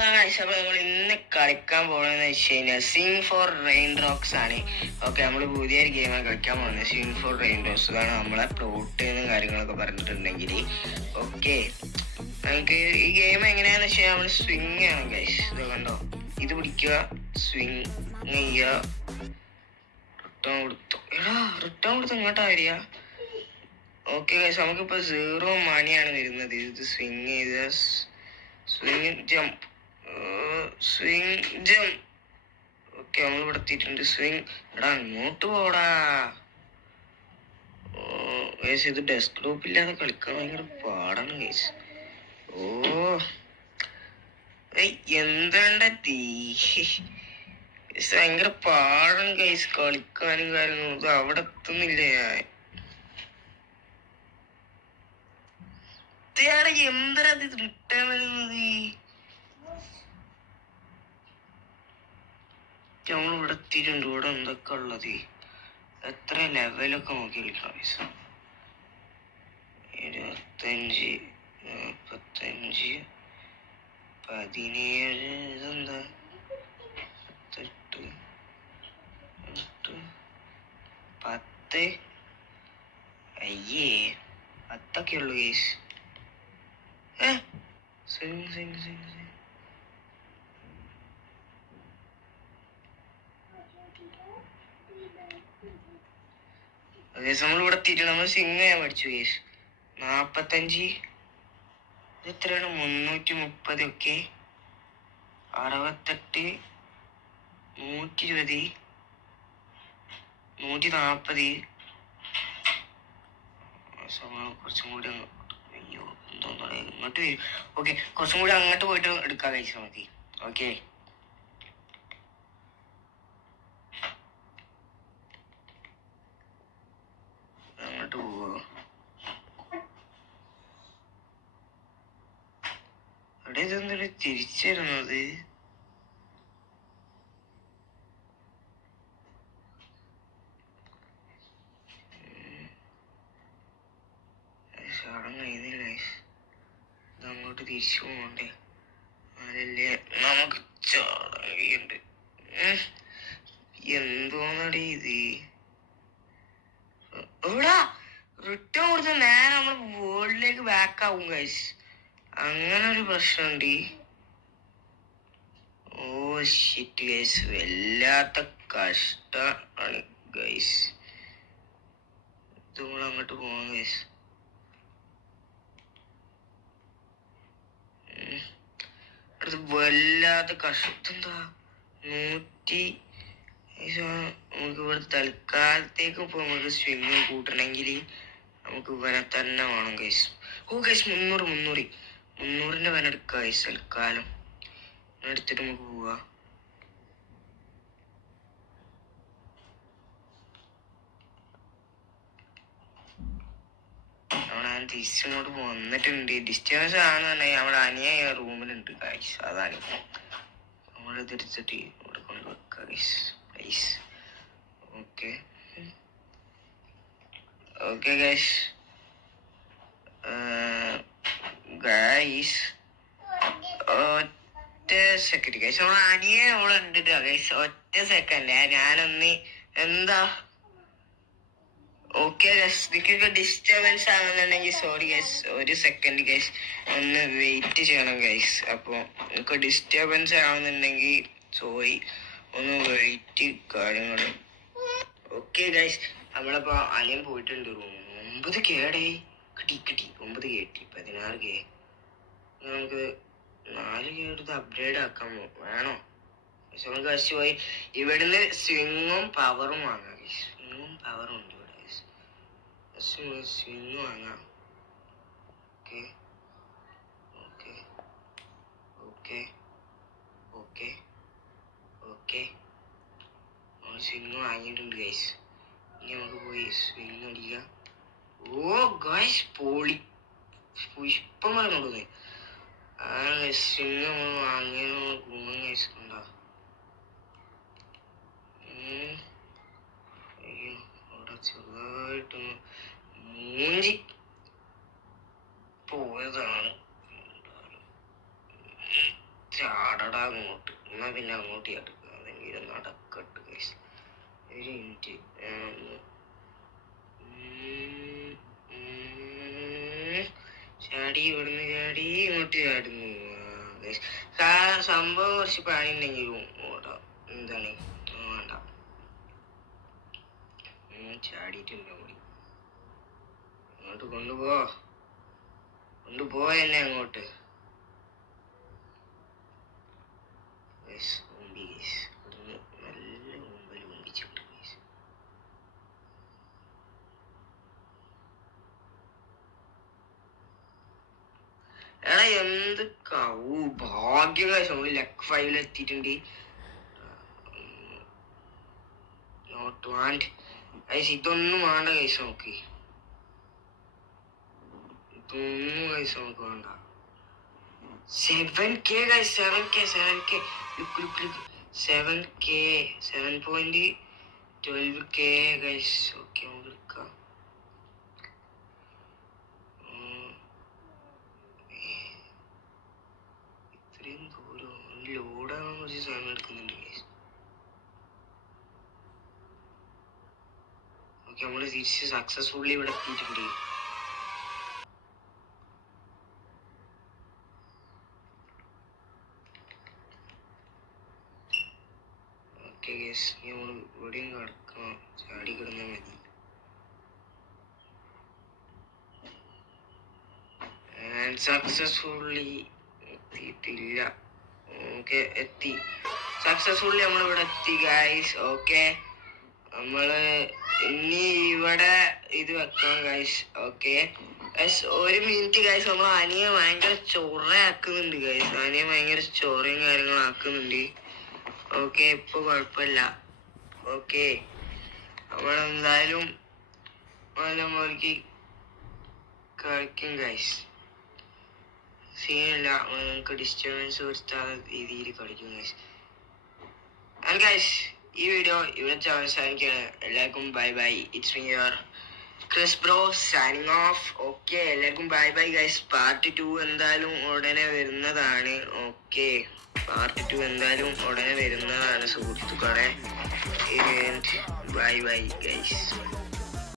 അപ്പോൾ നമ്മൾ ഇന്ന് കളിക്കാൻ പോകുന്നതെന്ന് വെച്ച് കഴിഞ്ഞാൽ സ്വിങ് ഫോർ റെയിൻ റോക്സ് ആണ്. ഓക്കെ, നമ്മൾ പുതിയൊരു ഗെയിമാണ് കളിക്കാൻ പോകുന്നത്. സ്വിങ് ഫോർ റെയിൻ റോക്സ് ആണ് നമ്മളെ പ്ലോട്ടിനും കാര്യങ്ങളൊക്കെ പറഞ്ഞിട്ടുണ്ടെങ്കിൽ. ഓക്കെ, നമുക്ക് ഈ ഗെയിം എങ്ങനെയാണെന്ന് വെച്ചാൽ നമ്മൾ സ്വിങ് ആണ് ഗൈസ്. ഇത് കണ്ടോ, ഇത് പിടിക്കുക, സ്വിങ് ചെയ്യുക, റിട്ടേൺ കൊടുത്തു. റിട്ടേൺ കൊടുത്ത് ഇങ്ങോട്ടാ വരിക. ഓക്കെ ഗൈസ്, നമുക്കിപ്പോൾ 0 മണിയാണ് വരുന്നത്. ഇത് സ്വിങ് ചെയ്ത സ്വിങ് ജംപ് ഓക്കെ, നമ്മൾ ഇവിടെ എത്തിയിട്ടുണ്ട്. സ്വിങ്, എടാ അങ്ങോട്ട് പോടാ. ഗൈസ്, ഇത് ഡെസ്ക്ടോപ്പ് ഇല്ലാതെ കളിക്കാൻ ഭയങ്കര പാടാണ് ഗൈസ്. എന്താണ്ട തീ ഭയങ്കര പാടാണ് ഗൈസ് കളിക്കാനും കാര്യങ്ങളും. ഇത് അവിടെ എത്തുന്നില്ലേ ഞാൻ. എന്തരാ ഇത് റിട്ടേൺ വരുന്നത്? നമ്മൾ ഇവിടെ എത്തിയിട്ടുണ്ട്. ഇവിടെ എന്തൊക്കെ ഉള്ളത്, എത്ര ലെവലൊക്കെ നോക്കി കളിക്കണം. 25, 45, 17, ഇതെന്താ 18, 10. അയ്യേ, 10 ഉള്ളു കേസ്. നമ്മളിവിടെ എത്തിയിട്ട് നമ്മൾ സിംഗ് ചെയ്യാൻ പഠിച്ചു കേസ്. 45, ഇത് എത്രയാണ്? 330. ഒക്കെ 68, 120, 140. കുറച്ചും കൂടി അയ്യോ എന്തോന്നാ ഇങ്ങോട്ട് വരും. ഓക്കെ, കുറച്ചും കൂടി അങ്ങോട്ട് പോയിട്ട് എടുക്കാൻ കഴിച്ചാൽ മതി. ഓക്കെ, അങ്ങോട്ട് പോവോ? അവിടെ ഇതെന്തൊരു തിരിച്ചിരുന്നത്? ചാടാൻ കഴിയുന്നില്ല. ഇതങ്ങോട്ട് തിരിച്ചു പോകണ്ടേ? അതല്ലേ നമുക്ക് ചാടാൻ കഴിയുന്നുണ്ട്. എന്തോന്നടി ഇത്? ഇവിടെ റിട്ടേൺ കൊടുത്ത നേരെ നമ്മൾ വേൾഡിലേക്ക് ബാക്ക് ആവും ഗൈസ്. അങ്ങനെ ഒരു പ്രശ്നമുണ്ട്. ഓ ഷിറ്റ് ഗൈസ്, വല്ലാത്ത കഷ്ടാണ് ഗൈസ്. ഇത് നമ്മൾ അങ്ങോട്ട് പോവാം ഗൈസ്. അടുത്ത് വല്ലാത്ത കഷ്ടം. എന്താ 100? നമുക്ക് ഇവിടെ തൽക്കാലത്തേക്ക് ഇപ്പൊ നമുക്ക് സ്വിമ്മിങ് കൂട്ടണമെങ്കിൽ നമുക്ക് ഇവനെ തന്നെ വേണം ഗൈസ്. ഓ ഗൈസ്, 300ന്റെ വന എടുക്കുക ഗൈസ്. തൽക്കാലം എടുത്തിട്ട് നമുക്ക് പോവാ. അവിടെ തിരിച്ചിങ്ങോട്ട് വന്നിട്ടുണ്ട്. ഡിസ്റ്റർബൻസ് ആണെന്നുണ്ടെങ്കിൽ നമ്മുടെ അനിയ റൂമിലുണ്ട് ഗൈസ്. അതാണ് നമ്മളിത് എടുത്തിട്ട് ഇവിടെ കൊണ്ട് വെക്കുക guys. Please. Okay okay guys. Guys ഒറ്റ സെക്കൻഡ് ഗൈസ്, നമ്മളെ അനിയ ഇവിടെ ഉണ്ട് ഗൈസ്. ഒറ്റ സെക്കൻഡ് ഞാനൊന്ന് എന്താ. ഓക്കെ ഗൈസ്, നിങ്ങൾക്കൊക്കെ ഡിസ്റ്റർബൻസ് ആണെന്നുണ്ടെങ്കിൽ സോറി ഗൈസ്. ഒരു സെക്കൻഡ് ഗൈസ്, ഒന്ന് വെയിറ്റ് ചെയ്യണം ഗൈസ്. അപ്പോൾ നിങ്ങൾക്ക് ഡിസ്റ്റർബൻസ് ആണെന്നുണ്ടെങ്കിൽ സോറി, ഒന്ന് വെയിറ്റ് കാര്യങ്ങൾ. ഓക്കെ ഗൈസ്, നമ്മളിപ്പോ അനിയൻ പോയിട്ടുണ്ട് റൂം. 9 കേടേ കിട്ടി 9 കേട്ടി 16 കെ. നമുക്ക് 4 കെ എടുത്ത് അപ്ഗ്രേഡ് ആക്കാൻ വേണോ? നമുക്ക് കശി പോയി ഇവിടുന്ന് സ്വിങ്ങും പവറും വാങ്ങാം. സ്വിങ്ങും പവറും ഉണ്ട് ഇവിടെ. സ്വിങ് വാങ്ങാം. Okay okay okay okay okay, swing വാങ്ങിയിട്ടുണ്ട് ഗൈസ്. ഇനി നമുക്ക് പോയി സ്വിങ് അടിക്കാം. ഓ ഗൈസ്, പൊളി പുഷ്പം പറഞ്ഞോളൂ. ആ സ്വിങ് നമ്മൾ വാങ്ങിയ ഗുണം ഗൈസ് ഉണ്ടോ? അയ്യോ, അവിടെ ചെറുതായിട്ടൊന്ന് മൂഞ്ചി പോയതാണ്. ചാട ചാടാ അങ്ങോട്ട്. എന്നാ പിന്നെ അങ്ങോട്ട് ചാടുക, അതെങ്കിലും നടക്കട്ട് ഗൈസ്. ഒരു മിനിറ്റ്. ചാടി ഇവിടുന്ന് ചാടി ഇങ്ങോട്ട് ചാടുന്നു. സംഭവം കുറച്ച് പണി ഉണ്ടെങ്കിലും ഓടാം. എന്താണ് വേണ്ട, ചാടിയിട്ടുണ്ടോ കൂടി. അങ്ങോട്ട് കൊണ്ടുപോയെന്നെ അങ്ങോട്ട്. നല്ല മുമ്പിൽ മുമ്പിച്ചിട്ടുണ്ട്. എടാ എന്ത് ഭാഗ്യം ഗൈസ്, നമ്മള് ലെഗ് 5 എത്തിയിട്ടുണ്ട്. നോട്ട് വാണ്ട് ഗൈസ്, ഇതൊന്നും വേണ്ട ഗൈസ്. നോക്ക്, ഇതൊന്നും ഗൈസ് നമുക്ക് വേണ്ട. 7K guys, 7K look 7K 7.12K guys. Okay, നമുക്ക് എടുക്കാം. ഇത്രയും ദൂരം ലോഡാകാൻ കുറച്ച് സമയം എടുക്കുന്നുണ്ട് ഗൈസ്. ഓക്കെ, നമ്മള് തിരിച്ച് സക്സസ്ഫുള്ളി ഇവിടെ എത്തിയിട്ടുണ്ട്. ഓക്കെ ഗൈസ്, നമ്മൾ ഇവിടെയും കിടക്കണം, ചാടി കിടന്നാൽ മതി. സക്സസ്ഫുള്ളി എത്തിയിട്ടില്ല. ഓക്കെ, എത്തി സക്സസ്ഫുള്ളി നമ്മളിവിടെ എത്തി ഗൈസ്. ഓക്കെ, നമ്മള് ഇനി ഇവിടെ ഇത് വെക്കാം ഗൈസ്. ഓക്കെ ഗൈസ്, ഒരു മിനിറ്റ് ഗൈസ്. നമ്മൾ അനിയെ ഭയങ്കര ചൊറയാക്കുന്നുണ്ട് ഗൈസ്. അനിയെ ഭയങ്കര ചൊറയും കാര്യങ്ങളും ആക്കുന്നുണ്ട്. ഓക്കെ, ഇപ്പൊ കുഴപ്പമില്ല. ഓക്കെ, നമ്മളെന്തായാലും നല്ല മോർക്ക് കളിക്കും ഗൈസ്. സീനില്ല, നമുക്ക് ഡിസ്റ്റർബൻസ് വരുത്താത്ത രീതിയിൽ കളിക്കും ഗൈസ്. ആൻഡ് ഗൈസ്, ഈ വീഡിയോ ഇവിടെ അവസാനിക്കുകയാണ്. എല്ലാവർക്കും bye bye. It's me your Chris bro signing off. Okay, എല്ലാവർക്കും ബൈ ബൈ ഗൈസ്. പാർട്ട് 2 എന്തായാലും ഉടനെ വരുന്നതാണ്. ഓക്കെ, പാർട്ട് 2 എന്തായാലും ഉടനെ വരുന്നതാണ് സുഹൃത്തുക്കളെ. Bye bye guys.